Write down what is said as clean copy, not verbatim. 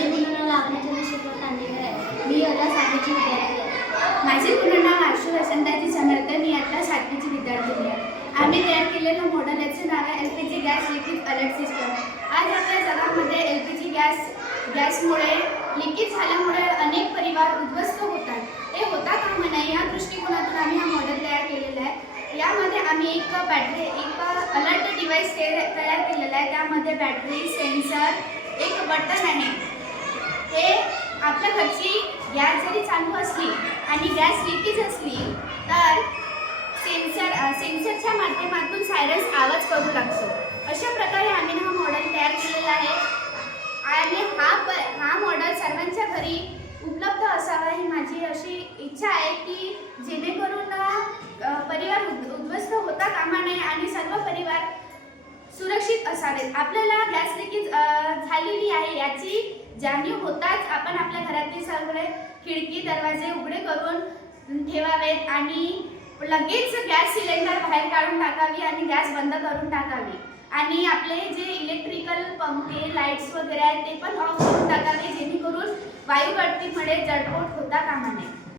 माझे पूर्ण नाव लावण्याच्या नशिबात आणलेलं आहे. मी आता 7वीची विद्यार्थी आहे. माझे पूर्ण नाव आशू वसंताजी समर्थ. मी आता 7वीची विद्यार्थिनी आहे. आम्ही तयार केलेलं मॉडेल याचे नाव आहे LPG gas leakage alert system. आज आपल्या जगामध्ये LPG गॅसमुळे लिकेज झाल्यामुळे अनेक परिवार उद्ध्वस्त होतात. ते होता कामा नये या दृष्टिकोनातून आम्ही हा मॉडेल तयार केलेला आहे. यामध्ये आम्ही एक अलर्ट डिव्हाइस तयार केलेला आहे. त्यामध्ये बॅटरी, सेन्सर, एक बटन आहे. हे आपल्या घरची गॅस जरी चालू असली आणि गॅस लिकेज असली तर सेन्सरच्या माध्यमातून सायरन्स आवाज करू लागतो. अशा प्रकारे आम्ही हा मॉडेल तयार केलेला आहे आणि हा मॉडेल सर्वांच्या घरी उपलब्ध असावा ही माझी अशी इच्छा आहे की जेणेकरून परिवार उद्ध्वस्त होता कामा नये आणि सर्व परिवार सुरक्षित असावेत. आपल्याला गॅस लिकेज झालेली आहे याची जाणीव होताच आपण आपल्या घरातील सगळे खिडकी दरवाजे उघडे करून ठेवावेत आणि लगेच गॅस सिलेंडर बाहेर काढून टाकावी आणि गॅस बंद करून टाकावी आणि आपले जे इलेक्ट्रिकल पंखे, लाईट्स वगैरे आहेत ते पण ऑफ करून टाकावे जेणेकरून वायू गळतीमुळे जळपोट होता कामा नये.